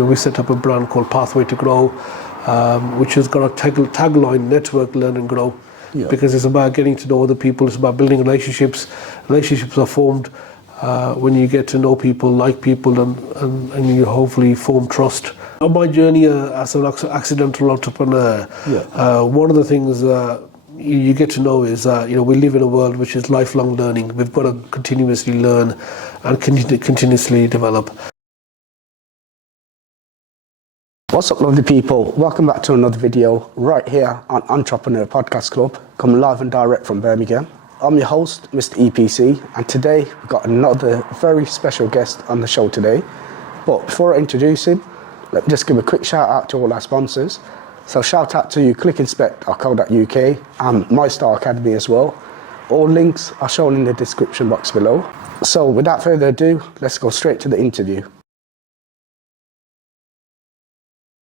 we set up a brand called Pathway to Grow, which has got a tagline, Network, Learn and Grow. Yeah. Because it's about getting to know other people, it's about building relationships. Relationships are formed when you get to know people, like people, and you hopefully form trust. On my journey as an accidental entrepreneur, one of the things you get to know is that we live in a world which is lifelong learning. We've got to continuously learn and continuously develop. What's up, lovely people? Welcome back to another video right here on Entrepreneur Podcast Club, coming live and direct from Birmingham. I'm your host, Mr EPC, and today we've got another very special guest on the show today. But before I introduce him, let me just give a quick shout out to all our sponsors. So shout out to clickinspect.co.uk and MyStar Academy as well. All links are shown in the description box below. So without further ado, let's go straight to the interview.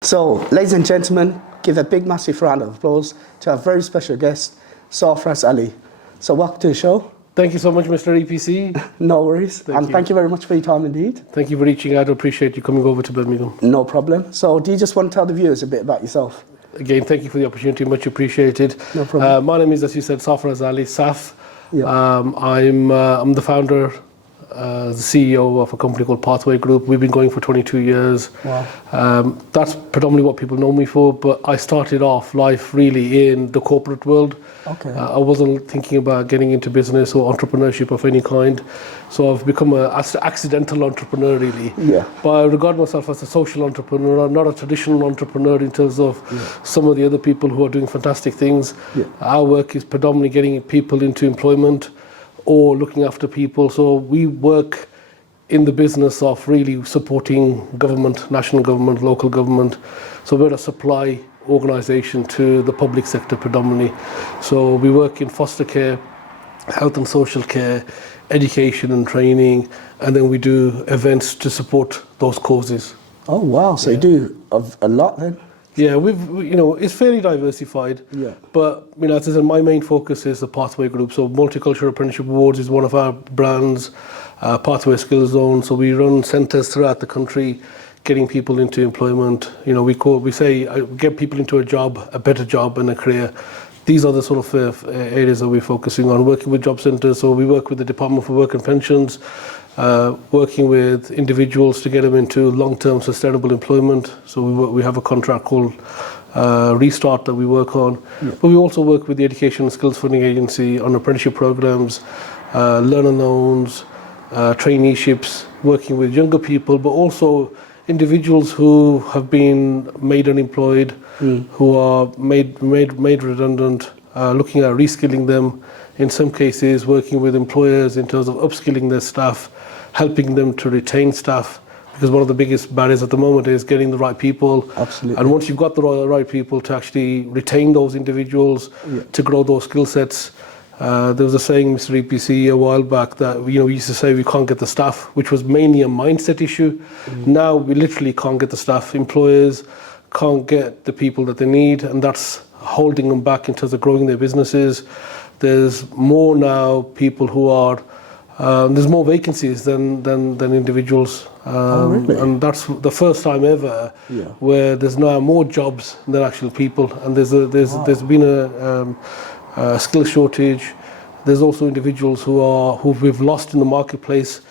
So, ladies and gentlemen, give a big massive round of applause to our very special guest, Safaraz Ali. So welcome to the show. Thank you so much, Mr EPC. No worries. Thank you very much for your time indeed. Thank you for reaching out. I appreciate you coming over to Birmingham. No problem. So do you just want to tell the viewers a bit about yourself? Again, thank you for the opportunity. Much appreciated. No problem. My name is, as you said, Safaraz Ali, Saf. Yeah. I'm the founder, the CEO of a company called Pathway Group. We've been going for 22 years. Wow. That's predominantly what people know me for, but I started off life really in the corporate world. Okay. I wasn't thinking about getting into business or entrepreneurship of any kind. So I've become an accidental entrepreneur, really. Yeah. But I regard myself as a social entrepreneur, not a traditional entrepreneur in terms of some of the other people who are doing fantastic things. Yeah. Our work is predominantly getting people into employment or looking after people. So we work in the business of really supporting government, national government, local government. So we're a supply organisation to the public sector predominantly. So we work in foster care, health and social care, education and training, and then we do events to support those causes. Oh wow, so you do a lot then? Yeah, it's fairly diversified. Yeah. But as I said, my main focus is the Pathway Group. So Multicultural Apprenticeship Awards is one of our brands. Pathway Skills Zone. So we run centres throughout the country, getting people into employment. We say get people into a job, a better job, and a career. These are the sort of areas that we're focusing on. Working with job centres. So we work with the Department for Work and Pensions. Working with individuals to get them into long-term sustainable employment. So we have a contract called Restart that we work on. Yeah. But we also work with the Education and Skills Funding Agency on apprenticeship programs, learner loans, traineeships, working with younger people, but also individuals who have been made unemployed, who are made redundant, looking at reskilling them. In some cases, working with employers in terms of upskilling their staff, helping them to retain staff, because one of the biggest barriers at the moment is getting the right people. Absolutely. And once you've got the right people, to actually retain those individuals, to grow those skill sets. There was a saying, Mr EPC, a while back that we used to say we can't get the staff, which was mainly a mindset issue. Now we literally can't get the staff. Employers can't get the people that they need, and that's holding them back in terms of growing their businesses. There's more now people who are, there's more vacancies than individuals. Really? And that's the first time ever where there's now more jobs than actual people. And there's been a skill shortage. There's also individuals who we've lost in the marketplace,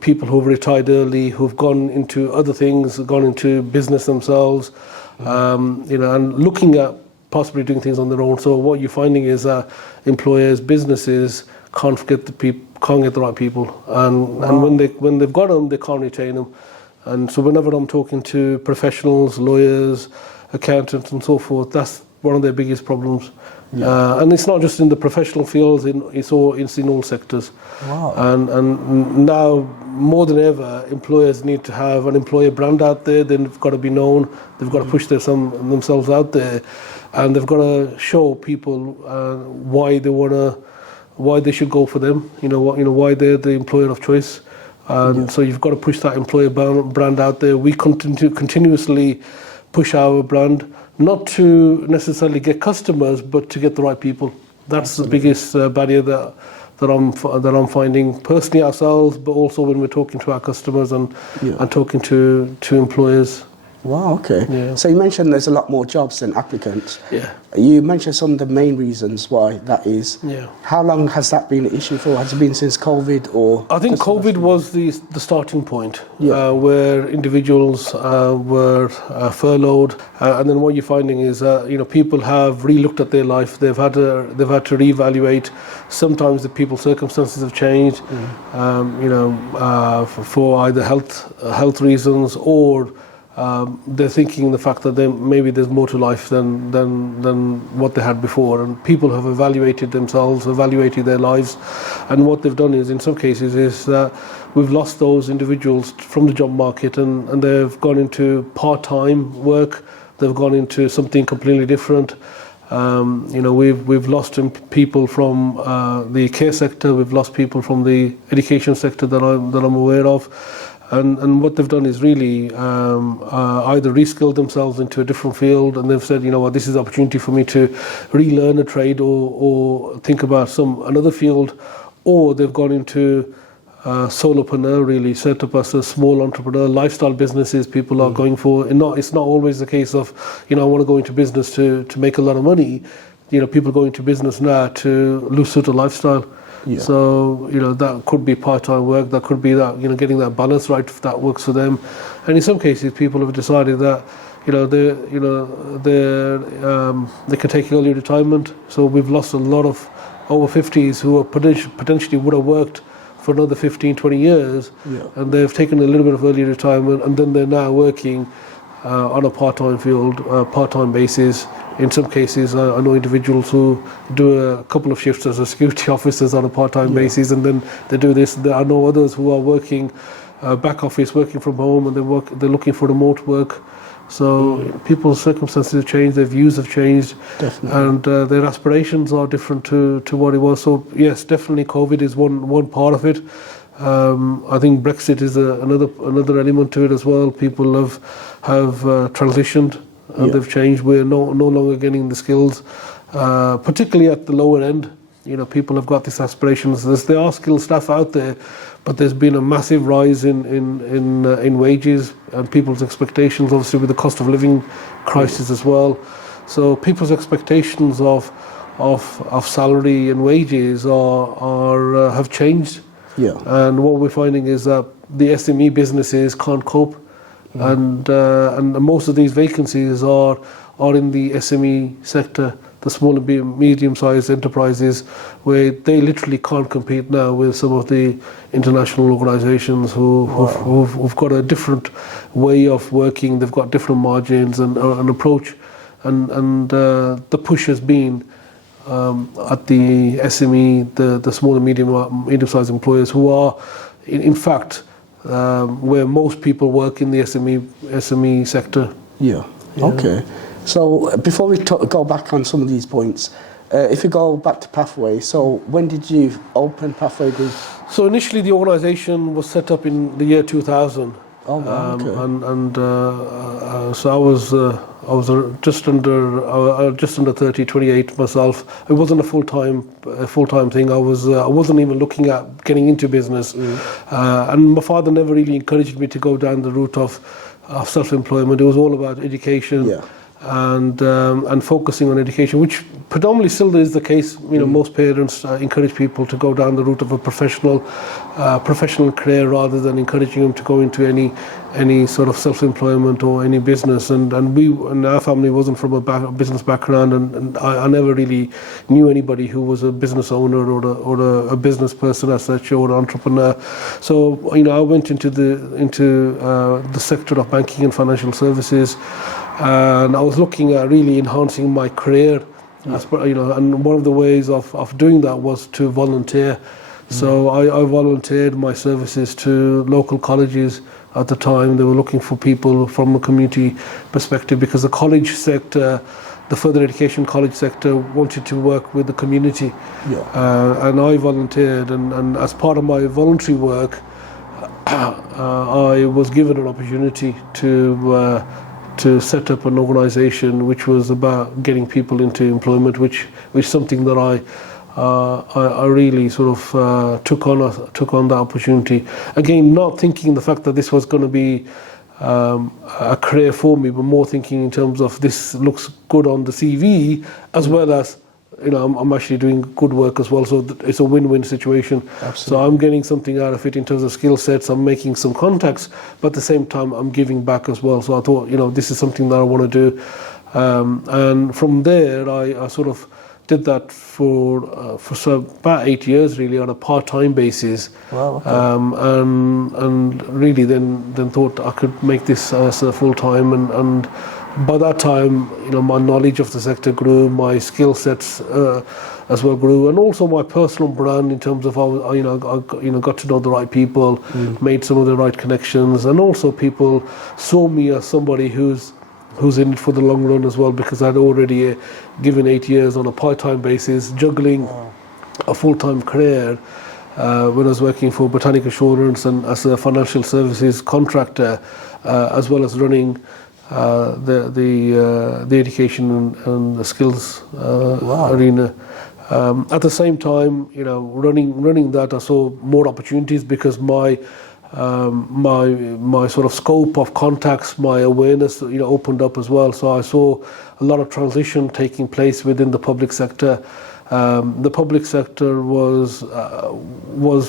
people who've retired early, who've gone into other things, gone into business themselves, and looking at possibly doing things on their own. So what you're finding is that employers, businesses can't get the right people, and when they've got them, they can't retain them. And so whenever I'm talking to professionals, lawyers, accountants, and so forth, that's one of their biggest problems. Yeah. And it's not just in the professional fields; it's in all sectors. Wow. And now more than ever, employers need to have an employer brand out there. They've got to be known. They've got to push themselves out there. And they've got to show people why they should go for them. Why they're the employer of choice. So you've got to push that employer brand out there. We continuously push our brand, not to necessarily get customers, but to get the right people. That's Absolutely. The biggest barrier that I'm finding personally ourselves, but also when we're talking to our customers and talking to employers. Wow, okay. Yeah. So you mentioned there's a lot more jobs than applicants. Yeah. You mentioned some of the main reasons why that is. Yeah. How long has that been an issue for? Has it been since COVID, or? I think COVID was the starting point, Yeah. where individuals were furloughed, and then what you're finding is people have re-looked at their life. They've had to reevaluate. Sometimes the people's circumstances have changed, for either health reasons, or they're thinking the fact that maybe there's more to life than what they had before, and people have evaluated themselves, evaluated their lives, and what they've done is, in some cases, is that we've lost those individuals from the job market, and they've gone into part-time work. They've gone into something completely different. We've lost people from the care sector. We've lost people from the education sector that I'm aware of. And what they've done is really either reskilled themselves into a different field, and they've said, this is an opportunity for me to relearn a trade or think about another field, or they've gone into solopreneur, really set up as a small entrepreneur. Lifestyle businesses people are going for. It's not always the case of, I want to go into business to make a lot of money. People go into business now to suit a lifestyle. Yeah. So that could be part-time work. That could be that getting that balance right, if that works for them. And in some cases, people have decided that they can take early retirement. So we've lost a lot of over 50s who are potentially would have worked for another 15, 20 years, and they've taken a little bit of early retirement, and then they're now working on a part-time basis. In some cases, I know individuals who do a couple of shifts as a security officers on a part-time basis, and then they do this. I know others who are working back office, working from home, and they're looking for remote work. So people's circumstances have changed, their views have changed, and their aspirations are different to what it was. So yes, definitely COVID is one part of it. I think Brexit is another element to it as well. People have transitioned. They've changed. We're no longer getting the skills, particularly at the lower end. People have got these aspirations. There are skilled staff out there, but there's been a massive rise in wages and people's expectations, obviously with the cost of living crisis as well. So people's expectations of salary and wages have changed. Yeah. And what we're finding is that the SME businesses can't cope. And most of these vacancies are in the SME sector, the small and medium-sized enterprises, where they literally can't compete now with some of the international organisations who've got a different way of working. They've got different margins and an approach, and the push has been at the SME, the small and medium-sized employers, who are in fact where most people work in the SME sector. Yeah. Okay. So before we go back on some of these points, if you go back to Pathway, so when did you open Pathway Group? So initially the organisation was set up in the year 2000. Oh, okay. So I was just under 30, 28 myself. It wasn't a full-time thing. I wasn't even looking at getting into business, and my father never really encouraged me to go down the route of self-employment. It was all about education. Yeah. And focusing on education, which predominantly still is the case. Most parents encourage people to go down the route of a professional career rather than encouraging them to go into any sort of self-employment or any business. And our family wasn't from a business background, and I never really knew anybody who was a business owner or a business person as such, or an entrepreneur. So I went into the sector of banking and financial services. And I was looking at really enhancing my career, and one of the ways of doing that was to volunteer. So I volunteered my services to local colleges at the time. They were looking for people from a community perspective, because the college sector, the further education college sector, wanted to work with the community. Yeah. And I volunteered, and as part of my voluntary work, I was given an opportunity to set up an organisation which was about getting people into employment, which is something that I really sort of took on the opportunity. Again, not thinking the fact that this was going to be a career for me, but more thinking in terms of this looks good on the CV, as well as, you know, I'm actually doing good work as well. So it's a win-win situation. Absolutely. So I'm getting something out of it in terms of skill sets. I'm making some contacts, but at the same time, I'm giving back as well. So I thought, you know, this is something that I want to do. And from there, I sort of did that for about 8 years, really, on a part-time basis. Wow, okay. And really then thought I could make this as a full-time. And by that time, you know, my knowledge of the sector grew, my skill sets as well grew, and also my personal brand in terms of how, you know, I got to know the right people, made some of the right connections, and also people saw me as somebody who's in it for the long run as well, because I'd already given 8 years on a part-time basis, juggling a full-time career when I was working for Botanic Assurance and as a financial services contractor, as well as running the education and the skills arena. At the same time, you know, running that, I saw more opportunities because my sort of scope of contacts, my awareness, you know, opened up as well. So I saw a lot of transition taking place within the public sector. The public sector was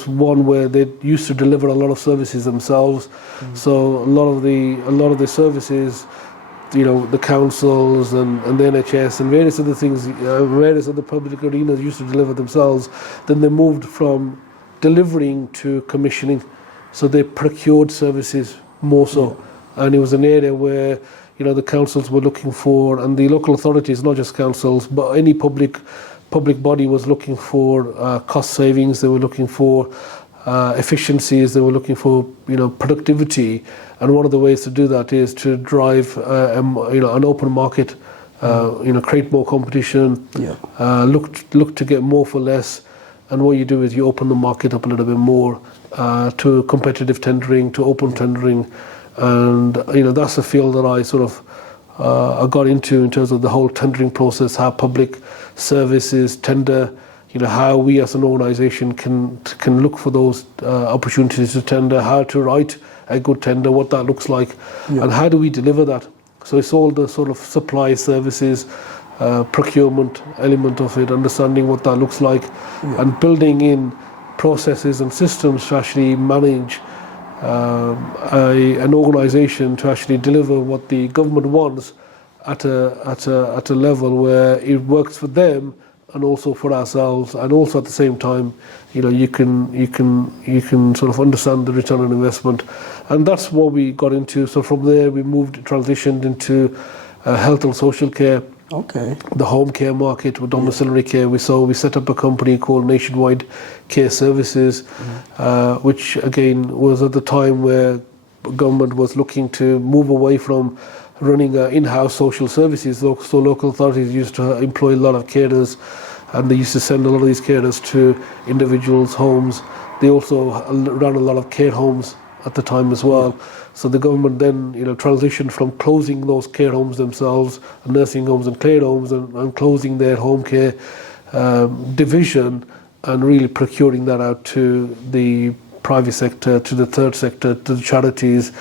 one where they used to deliver a lot of services themselves. So a lot of the services, you know, the councils and the NHS and various other things, various other public arenas used to deliver themselves. Then they moved from delivering to commissioning. So they procured services more so, and it was an area where, you know, the councils were looking for, and the local authorities, not just councils, but any public body was looking for cost savings. They were looking for efficiencies. They were looking for, you know, productivity. And one of the ways to do that is to drive, you know, an open market. You know, create more competition. Look to get more for less. And what you do is you open the market up a little bit more to competitive tendering, to open tendering, and, you know, that's a field that I sort of I got into in terms of the whole tendering process, how public services tender, you know, how we as an organisation can look for those opportunities to tender, how to write a good tender, what that looks like, and how do we deliver that. So it's all the sort of supply services, procurement element of it, understanding what that looks like, and building in processes and systems to actually manage an organisation to actually deliver what the government wants at a level where it works for them and also for ourselves, and also at the same time, you know, you can sort of understand the return on investment, and that's what we got into. So from there we transitioned into health and social care. Okay. The home care market with domiciliary care. We set up a company called Nationwide Care Services, which again was at the time where government was looking to move away from running in-house social services. So local authorities used to employ a lot of carers, and they used to send a lot of these carers to individuals' homes. They also ran a lot of care homes at the time as well. So the government then, you know, transitioned from closing those care homes themselves, nursing homes and care homes, and closing their home care division, and really procuring that out to the private sector, to the third sector, to the charities.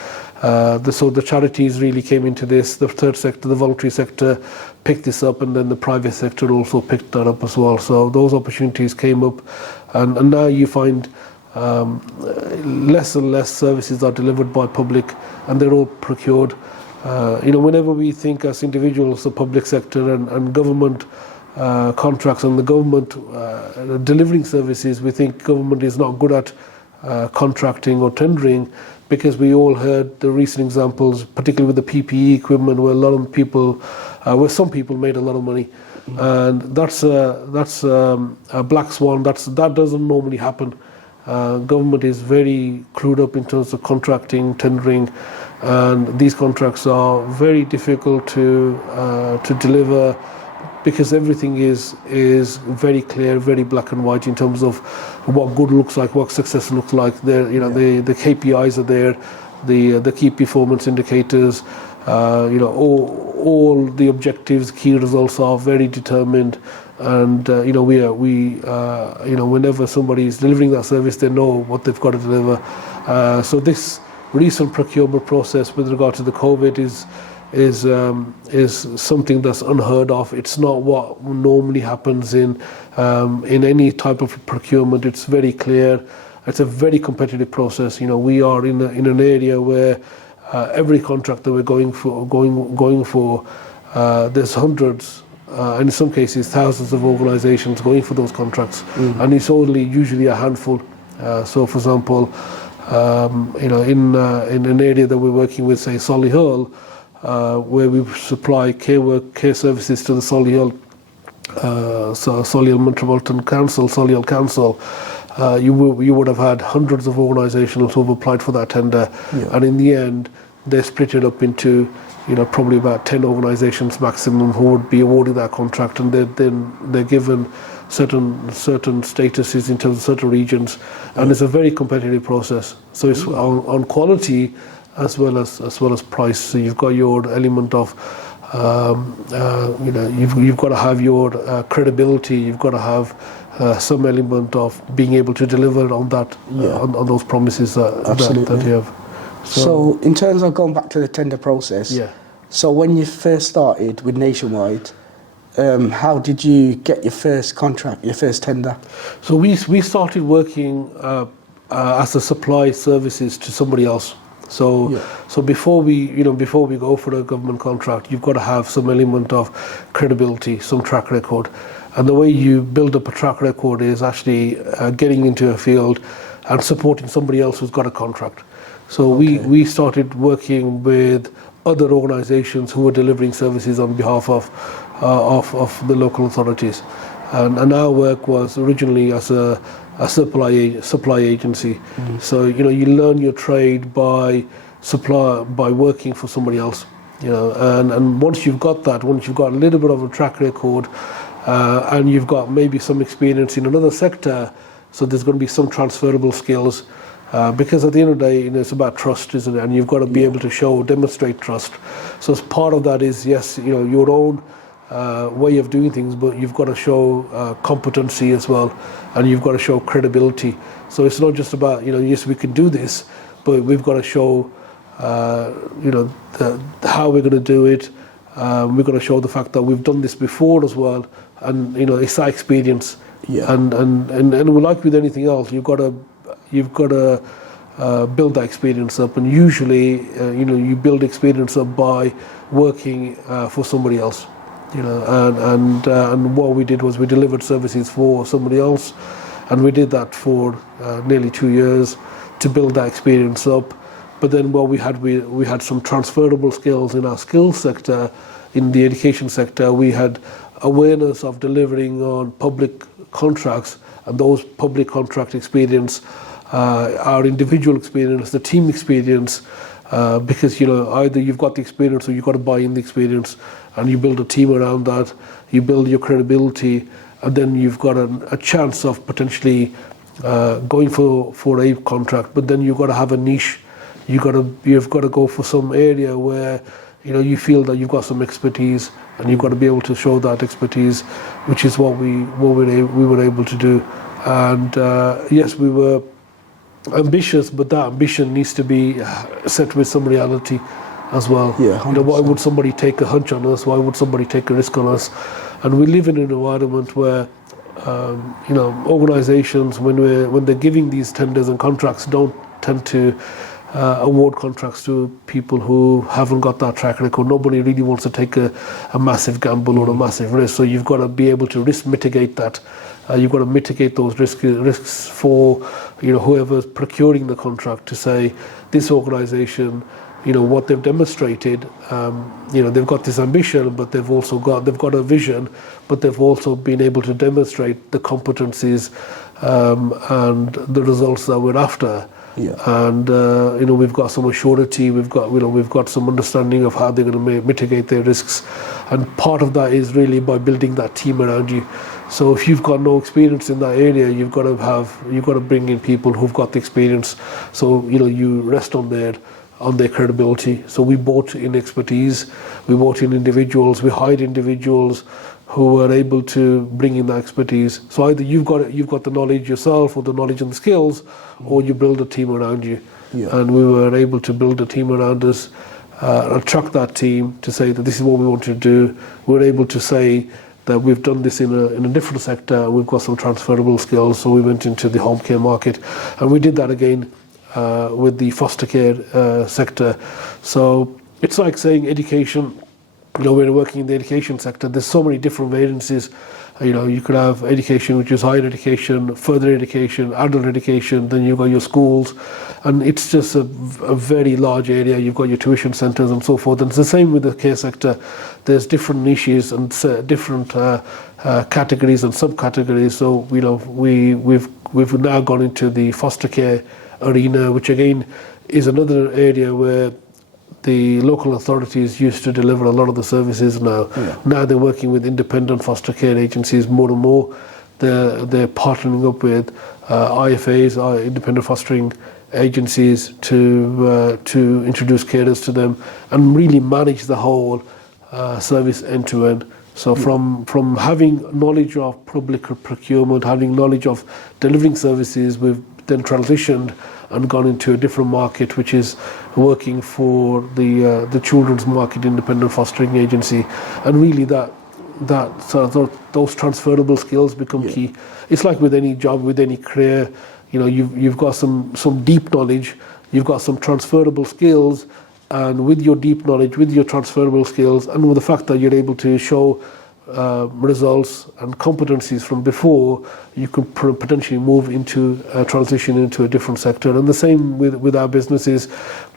So the charities really came into this. The third sector, the voluntary sector, picked this up, and then the private sector also picked that up as well. So those opportunities came up, and now you find less and less services are delivered by public, and they're all procured. You know, whenever we think as individuals, the public sector and government contracts and the government delivering services, we think government is not good at contracting or tendering, because we all heard the recent examples, particularly with the PPE equipment, where a lot of people, where some people made a lot of money, and that's a black swan. That doesn't normally happen. Government is very clued up in terms of contracting, tendering, and these contracts are very difficult to deliver, because everything is very clear, very black and white in terms of what good looks like, what success looks like. There, you know, the KPIs are there, the key performance indicators, you know, all the objectives, key results are very determined, and whenever somebody is delivering that service, they know what they've got to deliver. So this recent procurement process with regard to the COVID is something that's unheard of. It's not what normally happens in any type of procurement. It's very clear. It's a very competitive process. We are in an area where every contract that we're going for, there's hundreds, and in some cases thousands of organisations going for those contracts, and it's only usually a handful. So, for example, in an area that we're working with, say Solihull, where we supply care services to the Solihull Metropolitan Council, Solihull Council. You would have had hundreds of organisations who have applied for that tender, and in the end, they split it up into probably about 10 organisations maximum who would be awarded that contract, and they're given certain statuses in terms of certain regions, and it's a very competitive process. So it's on quality as well as price. So you've got your element of you've got to have your credibility. You've got to have some element of being able to deliver on that on those promises that you have. So in terms of going back to the tender process, so when you first started with Nationwide, how did you get your first contract, your first tender? So we started working as a supply services to somebody else. So before we go for a government contract, you've got to have some element of credibility, some track record. And the way you build up a track record is actually getting into a field and supporting somebody else who's got a contract. So we started working with other organisations who were delivering services on behalf of the local authorities, and our work was originally as a supply agency. So you learn your trade by working for somebody else. And once you've got a little bit of a track record, and you've got maybe some experience in another sector, so there's going to be some transferable skills. Because at the end of the day, it's about trust, isn't it? And you've got to be able to demonstrate trust. So as part of that is, yes, your own way of doing things, but you've got to show competency as well, and you've got to show credibility. So it's not just about, yes, we can do this, but we've got to show, how we're going to do it. We've got to show the fact that we've done this before as well, and it's our experience. And like with anything else, you've got to build that experience up, and usually you build experience up by working for somebody else. And what we did was we delivered services for somebody else, and we did that for nearly 2 years to build that experience up. But then what we had some transferable skills in our skills sector, in the education sector. We had awareness of delivering on public contracts, and those public contract experience, our individual experience, the team experience, because either you've got the experience or you've got to buy in the experience, and you build a team around that, you build your credibility, and then you've got a chance of potentially going for a contract. But then you've got to have a niche. You've got to go for some area where you feel that you've got some expertise, and you've got to be able to show that expertise, which is what we were able to do. And yes, we were ambitious, but that ambition needs to be set with some reality as well. Why would somebody take a hunch on us? Why would somebody take a risk on us? And we live in an environment where organisations, when they're giving these tenders and contracts, don't tend to award contracts to people who haven't got that track record. Nobody really wants to take a massive gamble or a massive risk. So you've got to be able to risk mitigate that. You've got to mitigate those risks for whoever's procuring the contract, to say this organisation, what they've demonstrated, they've got this ambition, but they've got a vision, but they've also been able to demonstrate the competencies and the results that we're after. And we've got some assurity, we've got some understanding of how they're going to mitigate their risks, and part of that is really by building that team around you. So if you've got no experience in that area, you've got to bring in people who've got the experience. So you rest on their on their credibility. So we brought in expertise, we brought in individuals, we hired individuals who were able to bring in that expertise. So either you've got the knowledge yourself or the knowledge and the skills, or you build a team around you. Yeah. And we were able to build a team around us, attract that team to say that this is what we want to do. We're able to say that we've done this in a different sector, we've got some transferable skills, so we went into the home care market. And we did that again with the foster care sector. So it's like saying education. We're working in the education sector. There's so many different variances. You could have education, which is higher education, further education, adult education, then you've got your schools, and it's just a very large area. You've got your tuition centres and so forth. And it's the same with the care sector. There's different niches and different categories and subcategories. So we've now gone into the foster care arena, which again is another area where the local authorities used to deliver a lot of the services now. Yeah. Now they're working with independent foster care agencies more and more. They're partnering up with IFAs, independent fostering agencies, to introduce carers to them and really manage the whole service end to end. So from having knowledge of public procurement, having knowledge of delivering services, we've then transitioned and gone into a different market, which is working for the children's market independent fostering agency, and really those transferable skills become key. It's like with any job, with any career, you've got some deep knowledge, you've got some transferable skills, and with your deep knowledge, with your transferable skills, and with the fact that you're able to show results and competencies from before, you can potentially move into transition into a different sector. And the same with our businesses.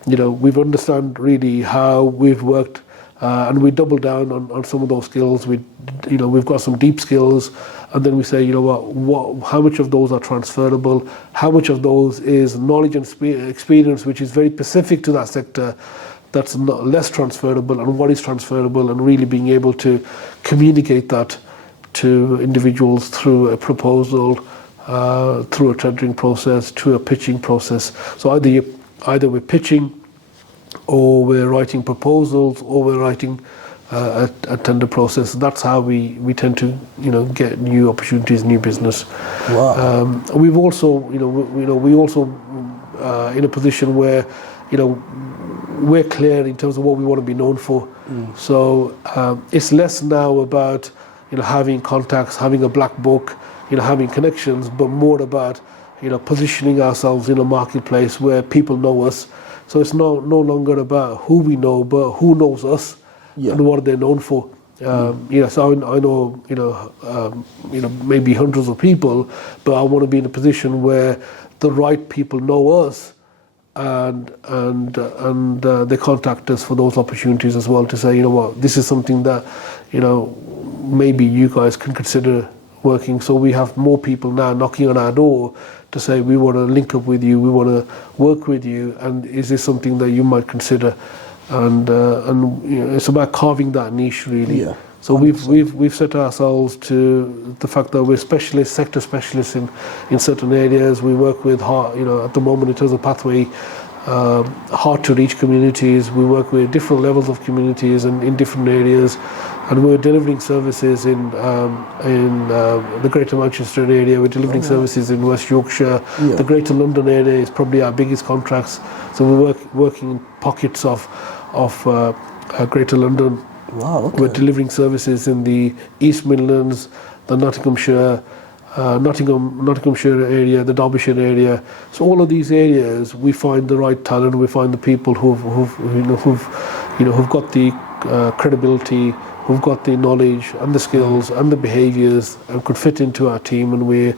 We've understand really how we've worked, and we double down on some of those skills. We've got some deep skills, and then we say, how much of those are transferable, how much of those is knowledge and experience which is very specific to that sector, that's not less transferable, and what is transferable, and really being able to communicate that to individuals through a proposal, through a tendering process, through a pitching process. So either we're pitching, or we're writing proposals, or we're writing a tender process. That's how we tend to get new opportunities, new business. Wow. We've also we also in a position where we're clear in terms of what we want to be known for. So it's less now about having contacts, having a black book, having connections, but more about positioning ourselves in a marketplace where people know us. So it's no longer about who we know, but who knows us and what they're known for. So I know maybe hundreds of people, but I want to be in a position where the right people know us, and they contact us for those opportunities as well, to say, this is something that maybe you guys can consider working. So we have more people now knocking on our door to say, we want to link up with you, we want to work with you, and is this something that you might consider? And it's about carving that niche, really. Yeah. So we've set ourselves to the fact that we're specialists, sector specialists in certain areas. We work with at the moment in terms of pathway, hard to reach communities. We work with different levels of communities and in different areas, and we're delivering services in the Greater Manchester area. We're delivering services in West Yorkshire. The Greater London area is probably our biggest contracts. So we're working in pockets of Greater London. Wow, okay. We're delivering services in the East Midlands, the Nottinghamshire area, the Derbyshire area. So all of these areas, we find the right talent. We find the people who've got the credibility, who've got the knowledge and the skills and the behaviours, and could fit into our team. And we're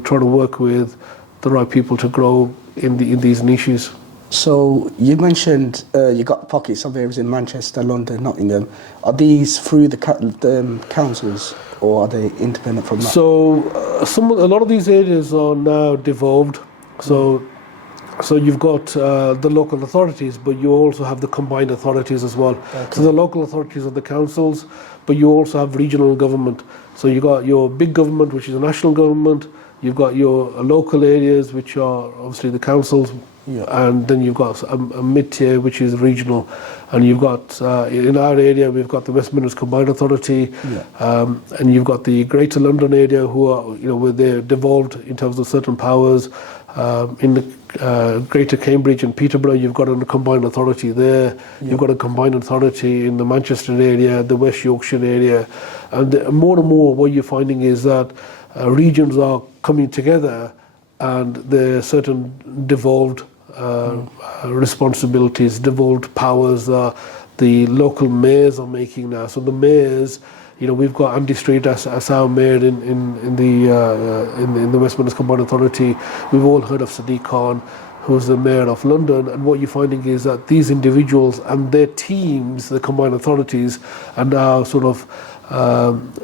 trying to work with the right people to grow in these niches. So you mentioned you got pockets of areas in Manchester, London, Nottingham. Are these through the councils, or are they independent from that? So a lot of these areas are now devolved. So you've got the local authorities, but you also have the combined authorities as well. Okay. So the local authorities are the councils, but you also have regional government. So you've got your big government, which is a national government. You've got your local areas, which are obviously the councils, and then you've got a mid-tier which is regional, and you've got in our area we've got the West Midlands Combined Authority, and you've got the Greater London area who are where they're devolved in terms of certain powers. In the Greater Cambridge and Peterborough, you've got a combined authority there. You've got a combined authority in the Manchester area, the West Yorkshire area, and more and more what you're finding is that regions are coming together, and there are certain devolved responsibilities, devolved powers the local mayors are making now. So the mayors, we've got Andy Street as our mayor in the West Midlands Combined Authority. We've all heard of Sadiq Khan, who's the mayor of London. And what you're finding is that these individuals and their teams, the combined authorities, are now sort of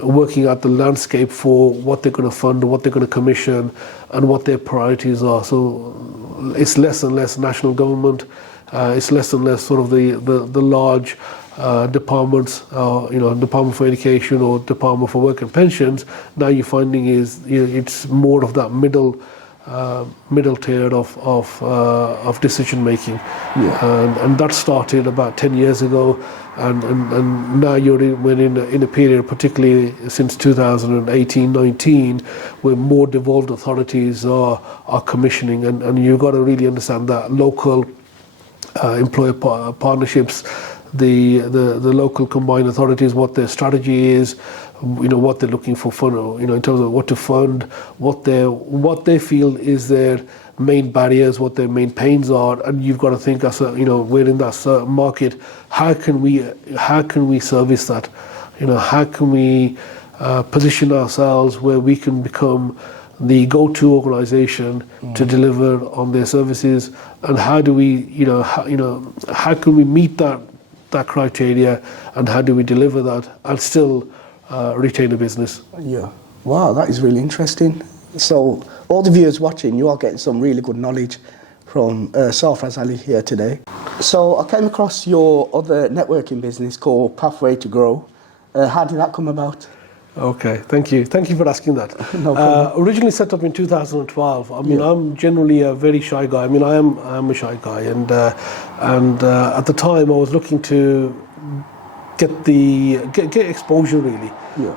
working out the landscape for what they're going to fund, what they're going to commission, and what their priorities are. So it's less and less national government. It's less and less sort of the large departments, Department for Education or Department for Work and Pensions. Now you're finding is it's more of that middle tier of decision making, and that started about 10 years ago, and now we're in a period, particularly since 2018-19, where more devolved authorities are commissioning, and you've got to really understand that local employer partnerships, the local combined authorities, what their strategy is, what they're looking for fund, in terms of what to fund, what they feel is their main barriers, what their main pains are, and you've got to think as we're in that market, how can we service that, how can we position ourselves where we can become the go-to organization to deliver on their services, and how do we how can we meet that criteria, and how do we deliver that and still retain a business? Wow, that is really interesting. So all the viewers watching, you are getting some really good knowledge from Safaraz Ali here today. So I came across your other networking business called Pathway to Grow. How did that come about? Okay, thank you for asking that. No problem. Originally set up in 2012. I'm generally a very shy guy. I am a shy guy, and at the time I was looking to get exposure really.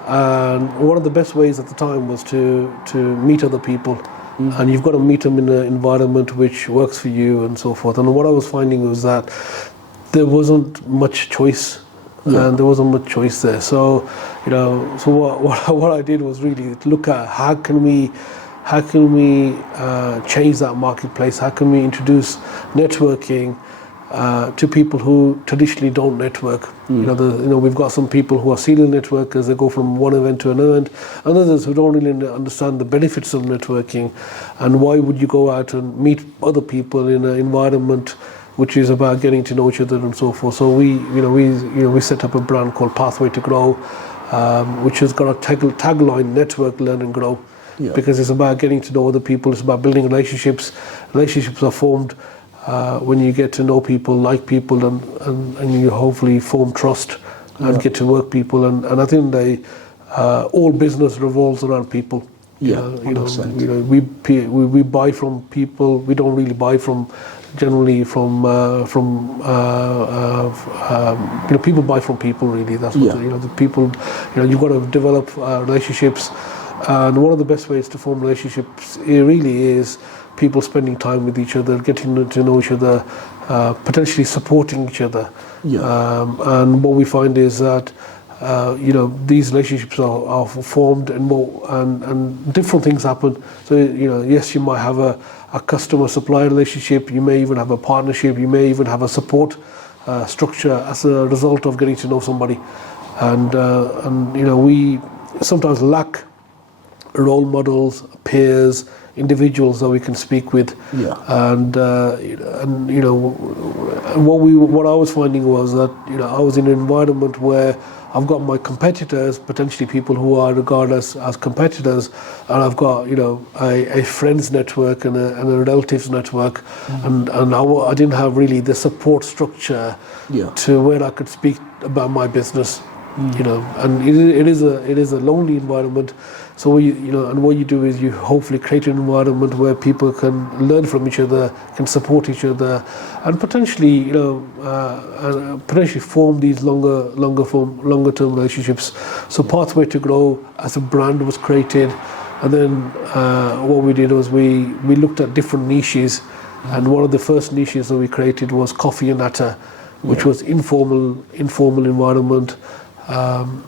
And one of the best ways at the time was to meet other people, and you've got to meet them in an environment which works for you and so forth. And what I was finding was that there wasn't much choice. And there wasn't much choice there. So, what I did was really look at how can we change that marketplace? How can we introduce networking to people who traditionally don't network? We've got some people who are serial networkers. They go from one event to another event, and others who don't really understand the benefits of networking. And why would you go out and meet other people in an environment which is about getting to know each other and so forth? So we set up a brand called Pathway to Grow, which has got a tagline: network, learn and grow. Because it's about getting to know other people. It's about building relationships. Relationships are formed when you get to know people, like people, and you hopefully form trust and get to work people. And I think all business revolves around people. We buy from people. We don't really buy generally from people buy from people really. That's what the people. You've got to develop relationships, and one of the best ways to form relationships really is people spending time with each other, getting to know each other, potentially supporting each other. And what we find is that these relationships are formed, and different things happen. So yes, you might have a customer-supplier relationship. You may even have a partnership. You may even have a support structure as a result of getting to know somebody. And we sometimes lack role models, peers, individuals that we can speak with. And what I was finding was that I was in an environment where I've got my competitors, potentially people who are regarded as competitors, and I've got a friends network and a relatives network, and I didn't have really the support structure to where I could speak about my business. And it is a lonely environment. So what you do is you hopefully create an environment where people can learn from each other, can support each other, and potentially form these longer term relationships. So Pathway to Grow as a brand was created, and then what we did was we looked at different niches, and one of the first niches that we created was coffee and natter, which was informal environment. And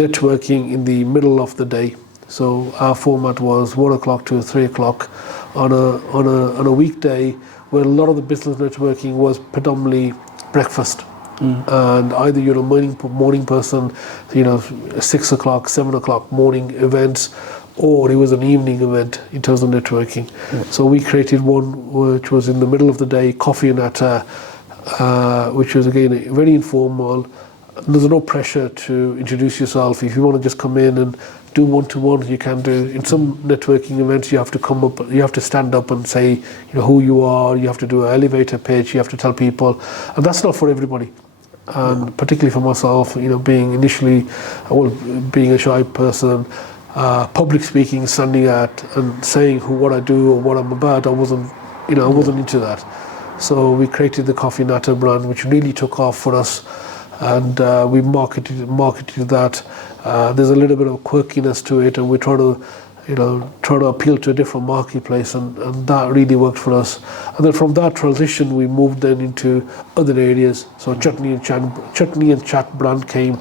networking in the middle of the day. So our format was 1 o'clock to 3 o'clock on a weekday, where a lot of the business networking was predominantly breakfast. And either you're a morning person, 6 o'clock, 7 o'clock morning events, or it was an evening event in terms of networking. So we created one which was in the middle of the day, coffee and natter, which was again very informal. There's no pressure to introduce yourself. If you want to just come in and do one-to-one, you can do. In some networking events, you have to come up, you have to stand up and say, who you are. You have to do an elevator pitch. You have to tell people, and that's not for everybody. And particularly for myself, being a shy person, public speaking, standing at and saying what I do or what I'm about, I wasn't into that. So we created the Coffee Natter brand, which really took off for us. And we marketed that. There's a little bit of quirkiness to it, and we try to appeal to a different marketplace, and that really worked for us. And then from that transition, we moved then into other areas. So Chutney and Chat brand came,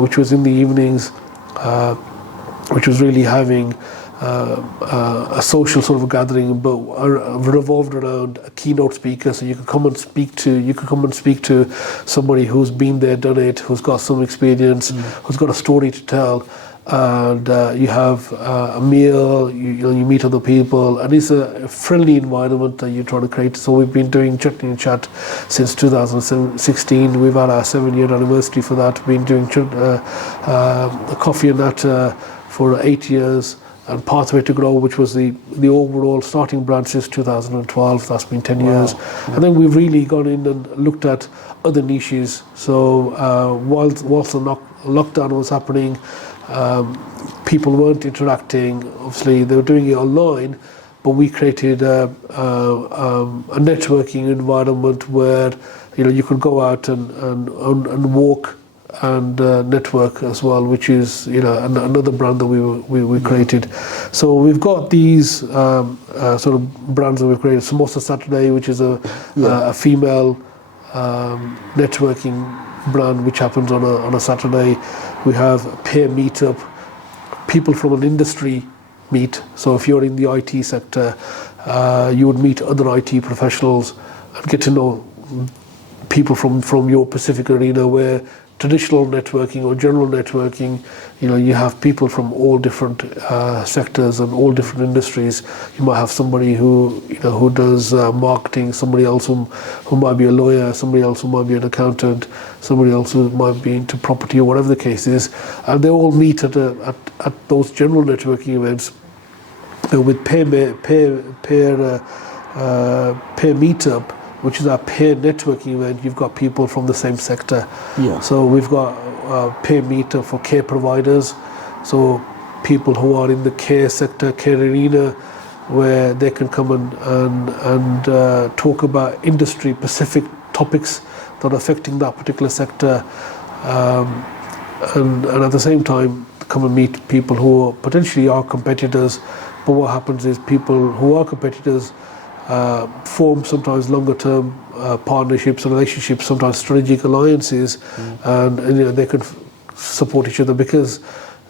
which was in the evenings, which was really having a social sort of gathering, but revolved around a keynote speaker. So you could come and speak to somebody who's been there, done it, who's got some experience, who's got a story to tell, and you have a meal. You meet other people, and it's a friendly environment that you're trying to create. So we've been doing Chutney and Chat since 2016. We've had our 7-year anniversary for that. We've been doing Coffee and Natter for 8 years. And Pathway to Grow, which was the overall starting brand since 2012. That's been 10 years. And then we've really gone in and looked at other niches. So whilst the lockdown was happening, people weren't interacting. Obviously, they were doing it online, but we created a networking environment where you could go out and walk and network as well, which is another brand that we created. So we've got these sort of brands that we've created. Samosa Saturday, which is a female networking brand, which happens on a Saturday. We have Peer Meetup. People from an industry meet. So if you're in the IT sector, you would meet other IT professionals and get to know people from your specific arena, where traditional networking or general networking, you have people from all different sectors and all different industries. You might have somebody who does marketing, somebody else who might be a lawyer, somebody else who might be an accountant, somebody else who might be into property or whatever the case is, and they all meet at those general networking events. With Peer Meetup, which is our peer networking event, you've got people from the same sector. So we've got Peer Meetup for care providers, so people who are in the care sector, care arena, where they can come and talk about industry-specific topics that are affecting that particular sector, and at the same time come and meet people who potentially are competitors. But what happens is people who are competitors form sometimes longer term partnerships and relationships, sometimes strategic alliances, and they can support each other because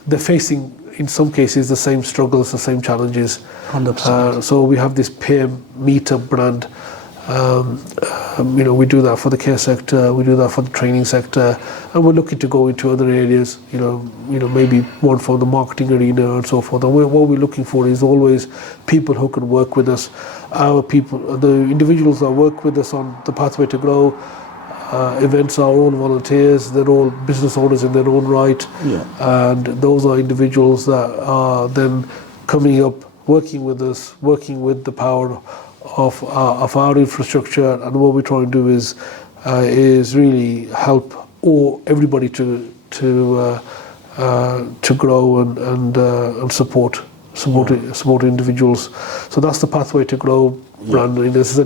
they're facing, in some cases, the same struggles, the same challenges. 100%. So we have this Peer Meetup brand. We do that for the care sector, we do that for the training sector, and we're looking to go into other areas, maybe one for the marketing arena and so forth. And what we're looking for is always people who can work with us. The individuals that work with us on the Pathway to Grow events are all volunteers, they're all business owners in their own right, and those are individuals that are then coming up, working with us, working with the power of our infrastructure. And what we're trying to do is really help everybody to grow and support individuals. So that's the Pathway to Grow brand. It's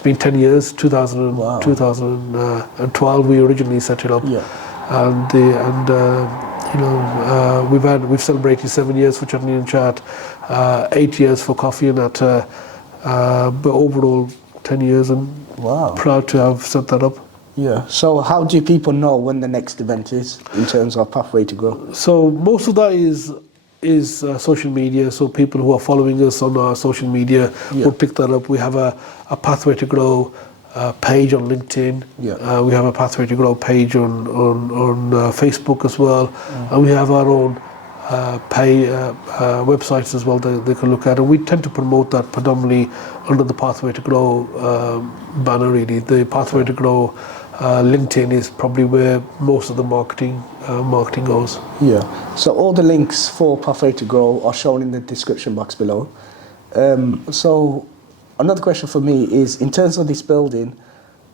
been 10 years. 2012 we originally set it up, and we've celebrated 7 years for Chutney and Chat, 8 years for Coffee and Atta, but overall 10 years, and proud to have set that up. Yeah. So how do people know when the next event is in terms of Pathway to Grow? So most of that is social media. So people who are following us on our social media will pick that up. We have a Pathway to Grow page on LinkedIn. We have a Pathway to Grow page on Facebook as well, and we have our own websites as well that they can look at. And we tend to promote that predominantly under the Pathway to Grow banner. Really, the Pathway to Grow LinkedIn is probably where most of the marketing goes. Yeah. So all the links for Pathway to Grow are shown in the description box below. So another question for me is, in terms of this building,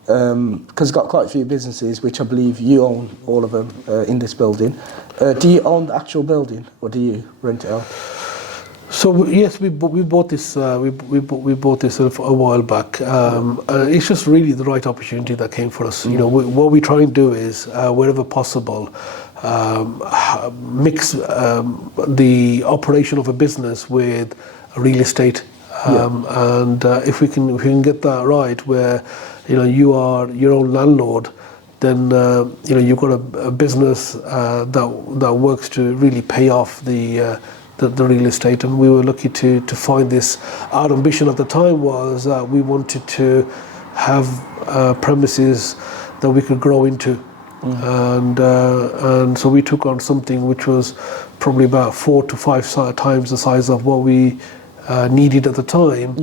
because it's got quite a few businesses, which I believe you own all of them in this building. Do you own the actual building, or do you rent it out? So yes, we bought this. We bought this a while back. It's just really the right opportunity that came for us. What we try and do is wherever possible, mix the operation of a business with real estate, and if we can get that right, where you are your own landlord, then you've got a business that works to really pay off the real estate. And we were lucky to find this. Our ambition at the time was we wanted to have premises that we could grow into, and so we took on something which was probably about 4 to 5 times the size of what we needed at the time,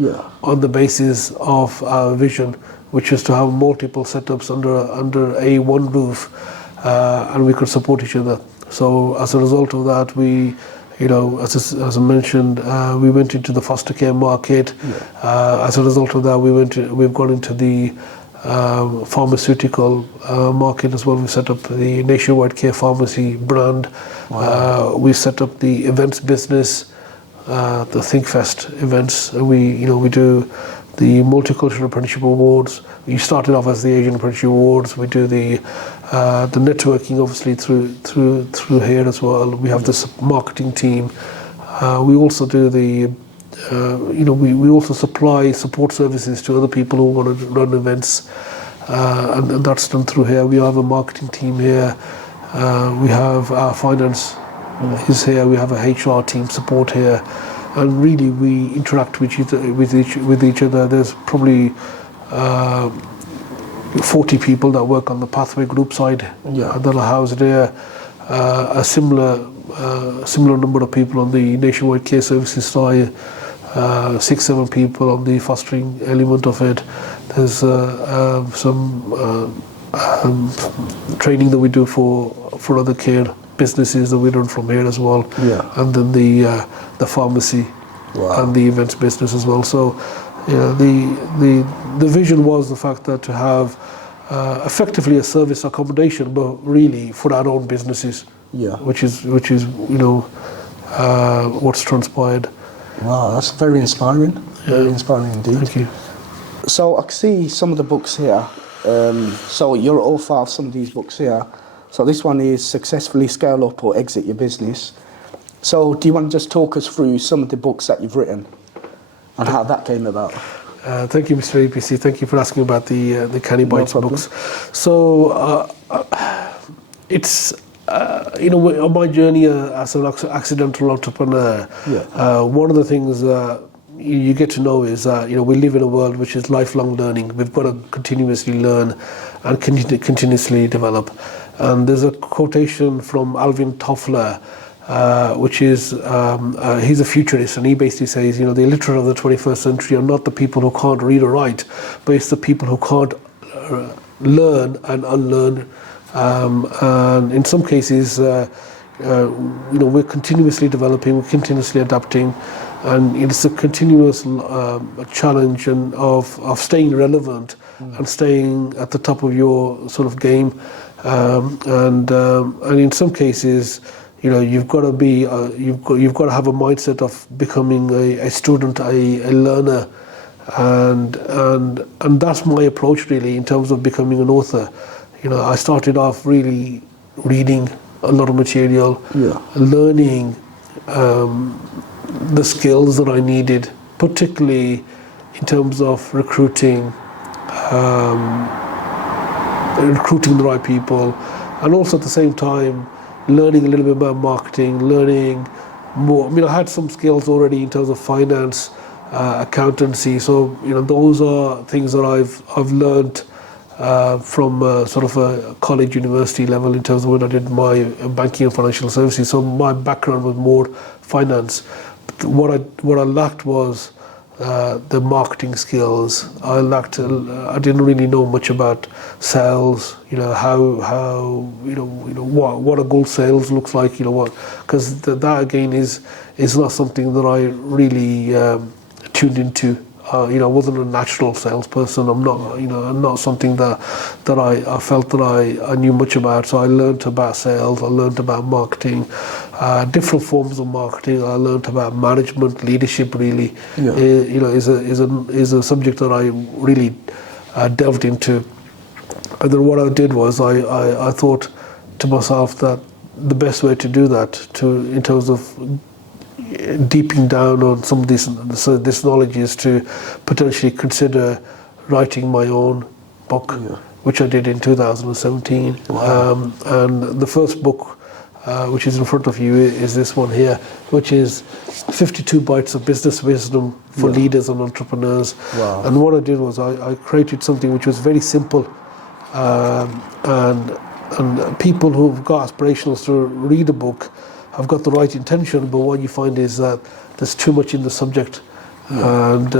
on the basis of our vision, which is to have multiple setups under a one roof, and we could support each other. So as a result of that, we, as I mentioned, we went into the foster care market. As a result of that, we've gone into the pharmaceutical market as well. We set up the Nationwide Care Pharmacy brand. We set up the events business, the ThinkFest events. We do the Multicultural Apprenticeship Awards. We started off as the Asian Apprenticeship Awards. We do the networking, obviously, through here as well. We have this marketing team. We also do the we also supply support services to other people who want to run events, and that's done through here. We have a marketing team here. We have our finance is here. We have a HR team support here. And really, we interact with each other. There's probably 40 people that work on the Pathway Group side that are housed there. A similar number of people on the Nationwide Care Services side. 6-7 people on the fostering element of it. There's some training that we do for other care businesses that we run from here as well, and then the pharmacy and the events business as well. So the vision was the fact that to have effectively a service accommodation, but really for our own businesses, which is what's transpired. Wow, that's very inspiring. Very inspiring indeed. Thank you. So I can see some of the books here. So you're author of some of these books here. So this one is Successfully Scale Up or Exit Your Business. So do you want to just talk us through some of the books that you've written and how that came about? Thank you, Mr EPC. Thank you for asking about the Canny Bites books. So it's on my journey as an accidental entrepreneur, one of the things you get to know is that we live in a world which is lifelong learning. We've got to continuously learn and continuously develop. And there's a quotation from Alvin Toffler, which is he's a futurist, and he basically says, the illiterate of the 21st century are not the people who can't read or write, but it's the people who can't learn and unlearn. And in some cases, we're continuously developing, we're continuously adapting, and it's a continuous challenge and of staying relevant and staying at the top of your sort of game. and in some cases, you know, you've got to be you've got to have a mindset of becoming a student, a learner, and that's my approach really in terms of becoming an author. You know, I started off really reading a lot of material, learning the skills that I needed, particularly in terms of recruiting the right people, and also at the same time learning a little bit about marketing, learning more. I mean, I had some skills already in terms of finance, accountancy. So you know, those are things that I've learned from sort of a college, university level in terms of when I did my banking and financial services. So my background was more finance. But what I lacked was the marketing skills. I didn't really know much about sales. You know, how you know what a good sales looks like. You know what, because that again is not something that I really tuned into. You know, I wasn't a natural salesperson. I'm not something that I felt that I knew much about. So I learned about sales. I learned about marketing, different forms of marketing. I learned about management, leadership. Really, you know, is a subject that I really delved into. And then what I did was I thought to myself that the best way to do that, in terms of deeping down on some of this knowledge, is to potentially consider writing my own book, which I did in 2017. Wow. And the first book, which is in front of you, is this one here, which is 52 Bites of Business Wisdom for Leaders and Entrepreneurs. Wow. And what I did was I created something which was very simple, and people who've got aspirations to read a book have got the right intention, but what you find is that there's too much in the subject, and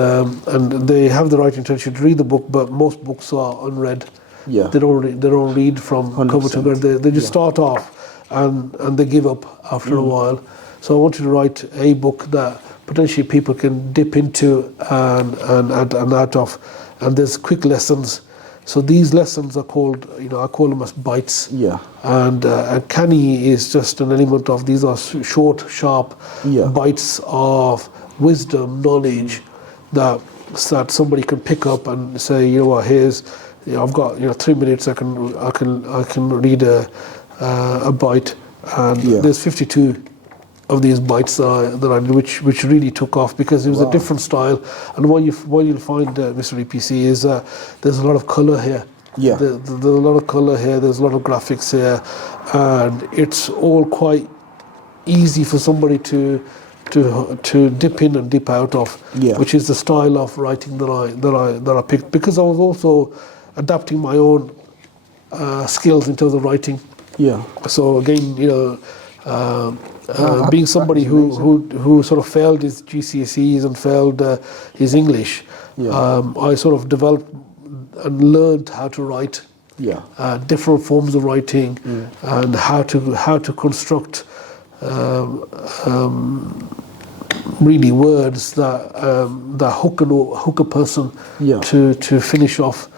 they have the right intention to read the book, but most books are unread. They don't read from 100%. Cover to cover. They just start off and they give up after a while. So I wanted to write a book that potentially people can dip into and out of, and there's quick lessons. So these lessons are called, you know, I call them as bites. And canny is just an element of, these are short, sharp bites of wisdom, knowledge that somebody can pick up and say, you know what, here's, you know, I've got 3 minutes, I can read a bite, and there's 52 of these bites that I did, which really took off because it was a different style. And what you'll find, Mr EPC, is there's a lot of colour here. There's a lot of colour here. There's a lot of graphics here, and it's all quite easy for somebody to dip in and dip out of, which is the style of writing that I picked, because I was also adapting my own skills in terms of writing. So again, you know. Being somebody who sort of failed his GCSEs and failed his English, I sort of developed and learned how to write different forms of writing, and how to construct really words that hook a person to finish off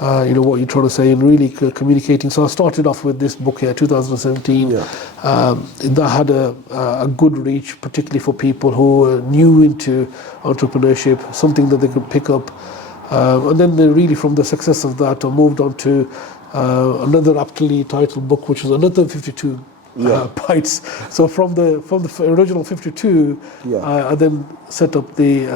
you know what you're trying to say, and really communicating. So I started off with this book here, 2017. That had a good reach, particularly for people who are new into entrepreneurship, something that they could pick up. And then really from the success of that, I moved on to another aptly titled book, which was another 52 bites. So from the original 52, I then set up the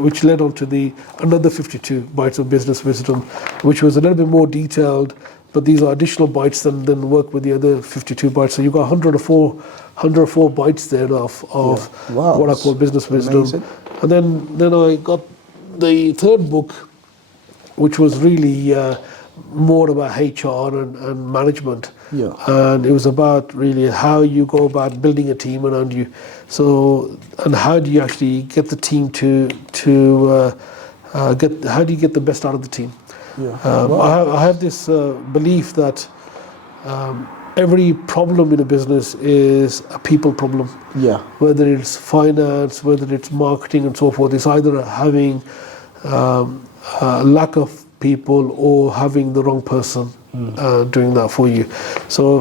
which led on to another 52 bites of business wisdom, which was a little bit more detailed. But these are additional bites than work with the other 52 bites. So you've got 104 bites there of what I call business wisdom. Amazing. And then I got the third book, which was really more about HR and management. And it was about really how you go about building a team around you. So, and how do you actually get the team how do you get the best out of the team? I have this belief that every problem in a business is a people problem. Whether it's finance, whether it's marketing and so forth, it's either having a lack of people or having the wrong person doing that for you. So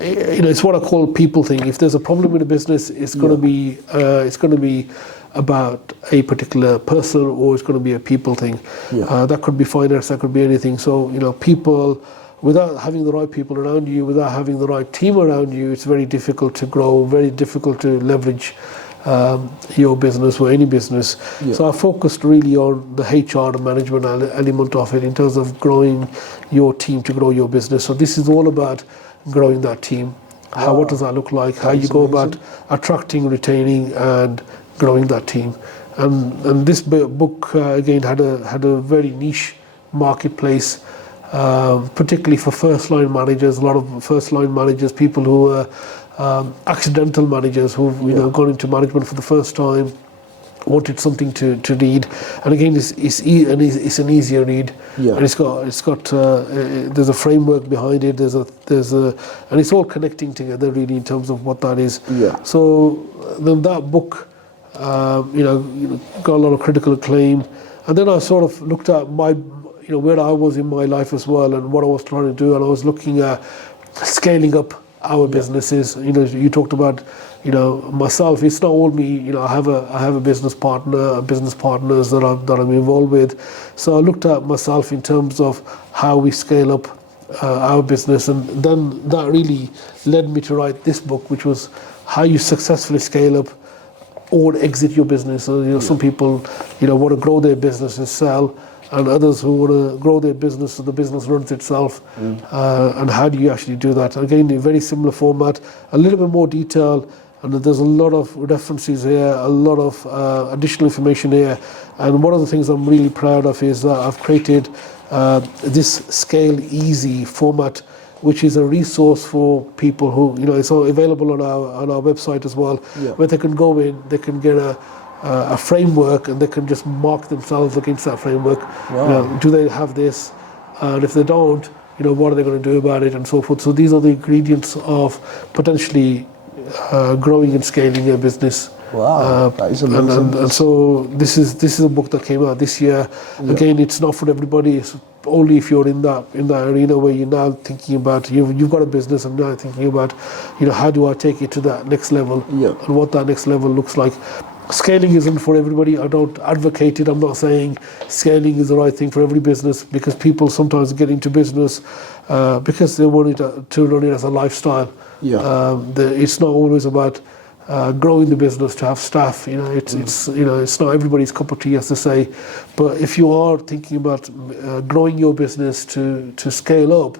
it's what I call people thing. If there's a problem in a business, it's going to be about a particular person, or it's going to be a people thing. That could be finance, that could be anything. So people, without having the right people around you, without having the right team around you, it's very difficult to grow, very difficult to leverage your business or any business. So I focused really on the HR and management element of it in terms of growing your team to grow your business. So this is all about growing that team. What does that look like? How you go about attracting, retaining, and growing that team. And this book again had a very niche marketplace, particularly for first line managers. A lot of first line managers, people who are accidental managers who've gone into management for the first time, wanted something to read. And again, it's an easier read, and it's got there's a framework behind it. And it's all connecting together really in terms of what that is. So then that book, got a lot of critical acclaim, and then I sort of looked at my, where I was in my life as well, and what I was trying to do, and I was looking at scaling up our businesses. You talked about, myself. It's not all me. I have a business partners that I'm involved with. So I looked at myself in terms of how we scale up our business, and then that really led me to write this book, which was how you successfully scale up or exit your business. So, some people, want to grow their business and sell, and others who want to grow their business so the business runs itself. And how do you actually do that? Again, a very similar format, a little bit more detail, and there's a lot of references here, a lot of additional information here. And one of the things I'm really proud of is that I've created this Scale Easy format, which is a resource for people who, it's all available on our website as well, where they can go in, they can get a framework, and they can just mark themselves against that framework. Do they have this? And if they don't, what are they going to do about it, and so forth. So these are the ingredients of potentially growing and scaling your business. That is amazing. And so this is a book that came out this year. Again, it's not for everybody. It's only if you're in that arena where you're now thinking about you've got a business, and now thinking about how do I take it to that next level, and what that next level looks like. Scaling isn't for everybody. I don't advocate it. I'm not saying scaling is the right thing for every business, because people sometimes get into business because they want it to run it as a lifestyle. It's not always about growing the business to have staff. It's not everybody's cup of tea, as to say. But if you are thinking about growing your business to scale up,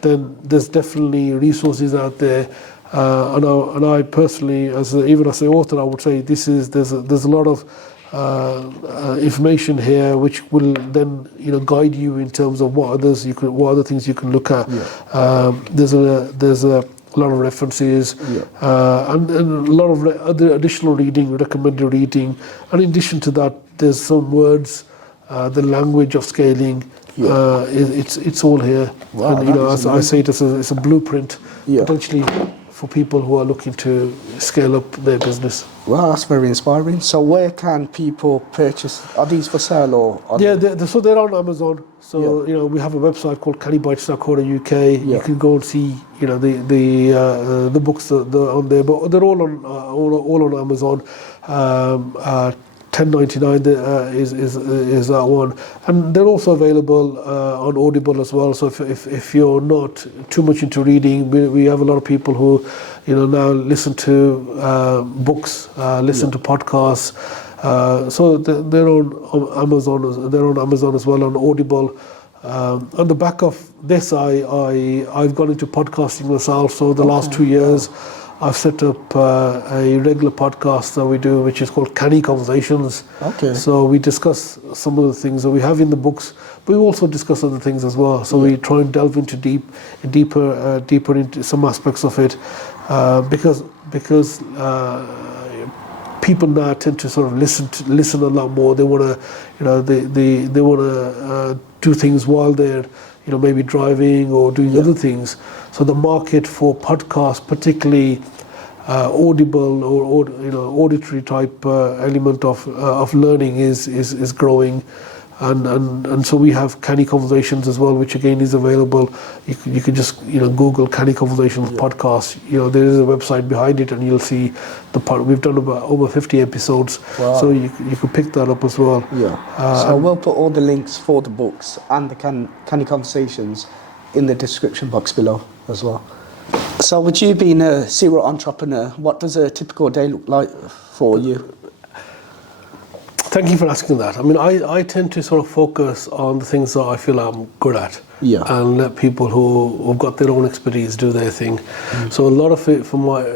then there's definitely resources out there. And I personally, even as an author, I would say there's a lot of information here which will then guide you in terms of what other things you can look at. There's a lot of references, and a lot of other additional reading, recommended reading. And in addition to that, there's some words, the language of scaling. It's all here. And as I say, it's a blueprint potentially for people who are looking to scale up their business. Wow, that's very inspiring. So where can people purchase? Are these for sale or? So they're on Amazon. So we have a website called cannybites.co.uk. You can go and see the books that are on there, but they're all on Amazon. 10.99 is that one, and they're also available on Audible as well. So if you're not too much into reading, we have a lot of people who now listen to books, listen to podcasts. So they're on Amazon. They're on Amazon as well, on Audible. On the back of this, I've gone into podcasting myself. So the last 2 years, I've set up a regular podcast that we do, which is called Canny Conversations. So we discuss some of the things that we have in the books, but we also discuss other things as well. So we try and delve into deeper into some aspects of it, because people now tend to sort of listen a lot more. They want to, they want to do things while they're maybe driving or doing other things. So the market for podcasts, particularly audible or auditory type element of learning, is growing. And so we have Canny Conversations as well, which again is available. You could just Google Canny Conversations podcast. There is a website behind it, and you'll see the part. We've done about over 50 episodes, so you could pick that up as well. So we'll put all the links for the books and the Canny Conversations in the description box below as well. So with you being a serial entrepreneur, what does a typical day look like for you? Thank you for asking that. I mean, I tend to sort of focus on the things that I feel I'm good at, and let people who've got their own expertise do their thing. So a lot of it,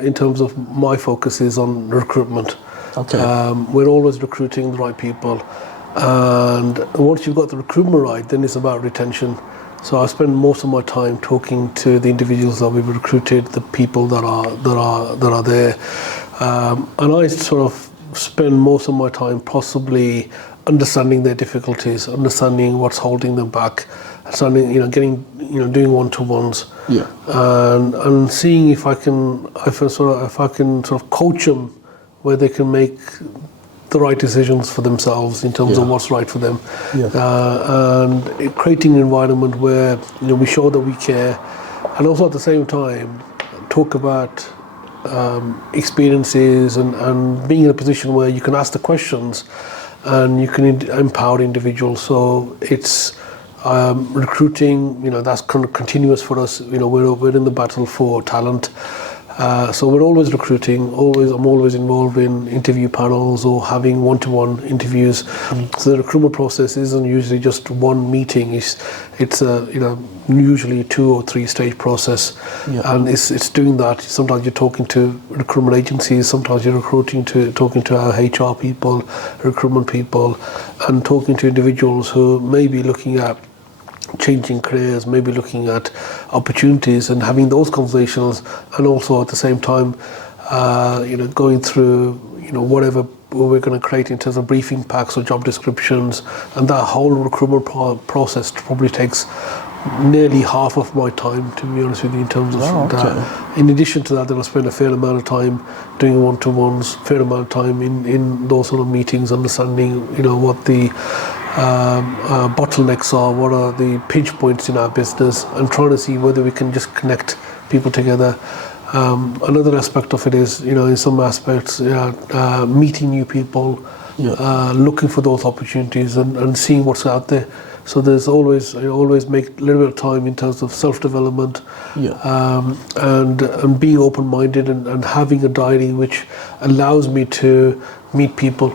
in terms of my focus, is on recruitment. We're always recruiting the right people, and once you've got the recruitment right, then it's about retention. So I spend most of my time talking to the individuals that we've recruited, the people that are there, and I sort of spend most of my time possibly understanding their difficulties, understanding what's holding them back, doing one-to-ones, and seeing if I can sort of coach them where they can make the right decisions for themselves in terms of what's right for them, and creating an environment where we show that we care, and also at the same time talk about experiences and being in a position where you can ask the questions and you can empower individuals. So it's recruiting, that's kind of continuous for us. We're in the battle for talent. So we're always recruiting. I'm always involved in interview panels or having one-to-one interviews. So the recruitment process isn't usually just one meeting. It's usually a 2 or 3 stage process, and it's doing that. Sometimes you're talking to recruitment agencies. Sometimes you're talking to our HR people, recruitment people, and talking to individuals who may be looking at changing careers, maybe looking at opportunities and having those conversations, and also at the same time, going through, whatever we're going to create in terms of briefing packs or job descriptions, and that whole recruitment process probably takes nearly half of my time, to be honest with you, in terms of that. In addition to that, then I spend a fair amount of time doing one-to-ones, fair amount of time in those sort of meetings, understanding, what the bottlenecks are, what are the pinch points in our business, and trying to see whether we can just connect people together. Another aspect of it is, in some aspects, meeting new people, looking for those opportunities and seeing what's out there. So I always make a little bit of time in terms of self-development, and being open-minded and having a diary which allows me to meet people.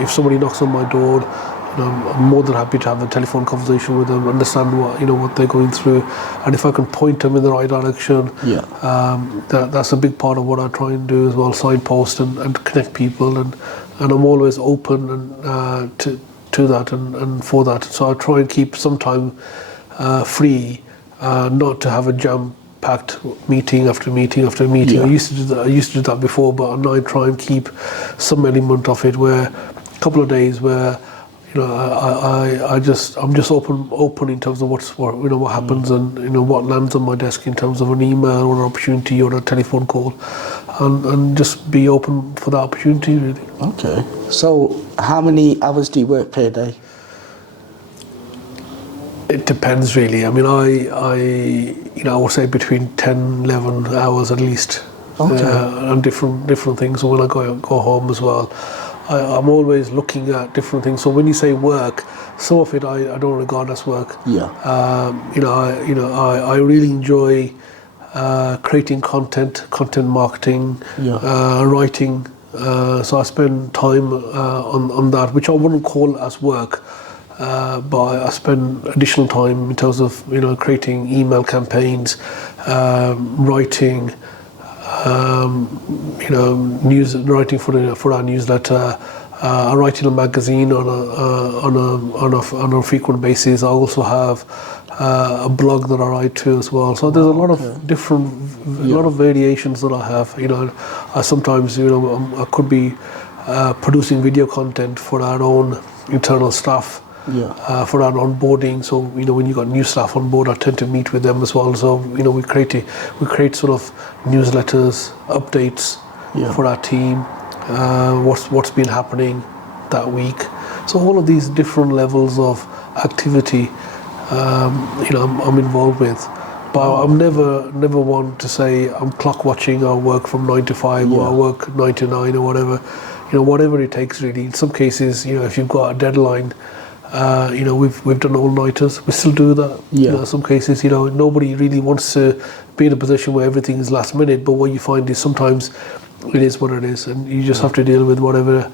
If somebody knocks on my door, I'm more than happy to have a telephone conversation with them, understand what they're going through, and if I can point them in the right direction, that's a big part of what I try and do as well, signpost and connect people, and I'm always open and to that and for that. So I try and keep some time free, not to have a jam-packed meeting after meeting after meeting. I used to do that before, but now I try and keep some element of it where a couple of days where I'm just open in terms of what happens, and what lands on my desk in terms of an email or an opportunity or a telephone call, and just be open for that opportunity, really. Okay. So how many hours do you work per day? It depends, really. I mean, I would say between 10, 11 hours at least, on different things. So when I go home as well, I'm always looking at different things. So when you say work, some of it I don't regard as work. I really enjoy creating content marketing, writing. So I spend time on that, which I wouldn't call as work. But I spend additional time in terms of creating email campaigns, writing, writing for our newsletter. I write in a magazine on a frequent basis. I also have a blog that I write to as well. So there's a lot of different, lot of variations that I have. I sometimes I could be producing video content for our own internal staff. For our onboarding. So when you got new staff on board, I tend to meet with them as well. So we create sort of newsletters, updates for our team, what's been happening that week, So all of these different levels of activity, I'm involved with. But I'm never one to say I'm clock watching or work from 9 to 5 or I work 9 to 9 or whatever. Whatever it takes really. In some cases, if you've got a deadline, we've done all-nighters. We still do that. Yeah. In some cases, nobody really wants to be in a position where everything is last minute. But what you find is sometimes it is what it is, and you just have to deal with whatever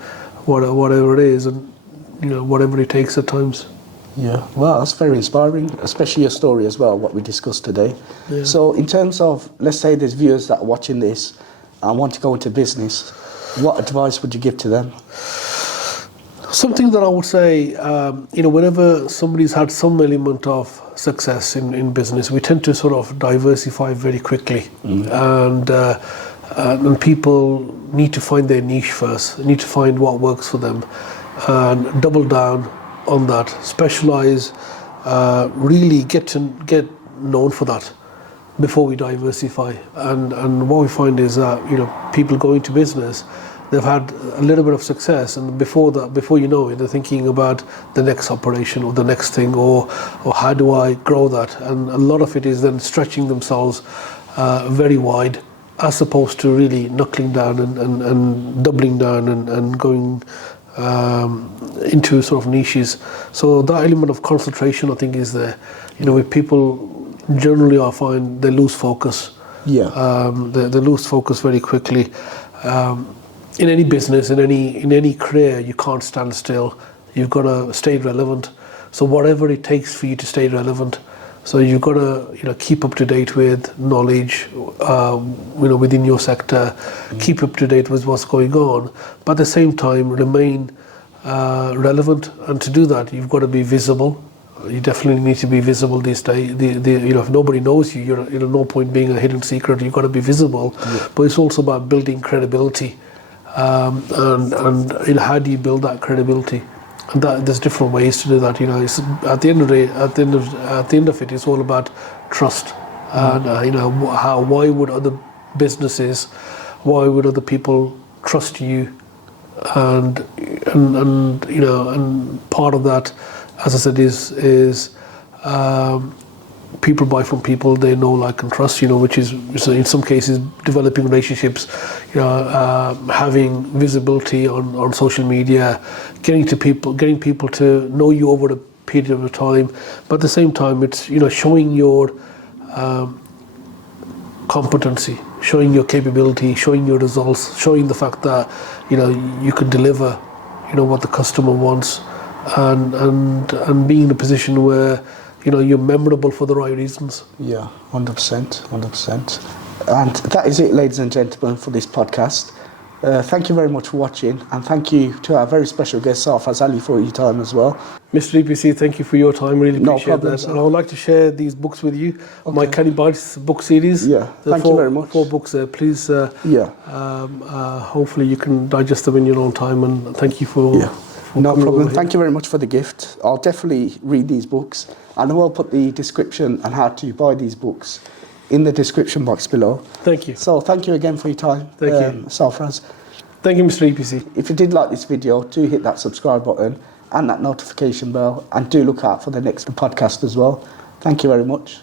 it is, and whatever it takes at times. Yeah, well, that's very inspiring, especially your story as well, what we discussed today. Yeah. So in terms of, let's say there's viewers that are watching this and want to go into business, what advice would you give to them? Something that I would say, whenever somebody's had some element of success in business, we tend to sort of diversify very quickly. And people need to find their niche first, need to find what works for them and double down on that, specialize, really get known for that before we diversify. And what we find is that people go into business, they've had a little bit of success, and before you know it, they're thinking about the next operation or the next thing, or how do I grow that? And a lot of it is then stretching themselves very wide, as opposed to really knuckling down and doubling down and going into sort of niches. So that element of concentration, I think, is there. With people generally, I find they lose focus. Yeah. They lose focus very quickly. In any business, in any career, you can't stand still. You've got to stay relevant. So whatever it takes for you to stay relevant. So you've got to keep up to date with knowledge, within your sector, keep up to date with what's going on, but at the same time remain relevant. And to do that, you've got to be visible. You definitely need to be visible these days. If nobody knows you, you're no point being a hidden secret. You've got to be visible. Yeah. But it's also about building credibility. And how do you build that credibility? And there's different ways to do that. It's, at the end of it, it's all about trust. And why would other businesses, why would other people trust you? And part of that, as I said, is people buy from people they know, like, and trust. Which is in some cases developing relationships, having visibility on social media, getting people to know you over a period of time. But at the same time, it's showing your competency, showing your capability, showing your results, showing the fact that you can deliver what the customer wants, and being in a position where you're memorable for the right reasons. Yeah, 100%. And that is it, ladies and gentlemen, for this podcast. Thank you very much for watching, and thank you to our very special guest, Safaraz Ali, for your time as well. Mr EPC, thank you for your time. Really appreciate problem, that. sir. And I would like to share these books with you. Okay. My Canny Bites book series. Yeah, thank you very much. 4 books there. Please, hopefully you can digest them in your own time, and thank you for... Yeah. No problem. Thank you very much for the gift. I'll definitely read these books, and I will put the description and how to buy these books in the description box below. Thank you. So thank you again for your time. Thank you. Safaraz. Thank you, Mr EPC. If you did like this video, do hit that subscribe button and that notification bell, and do look out for the next podcast as well. Thank you very much.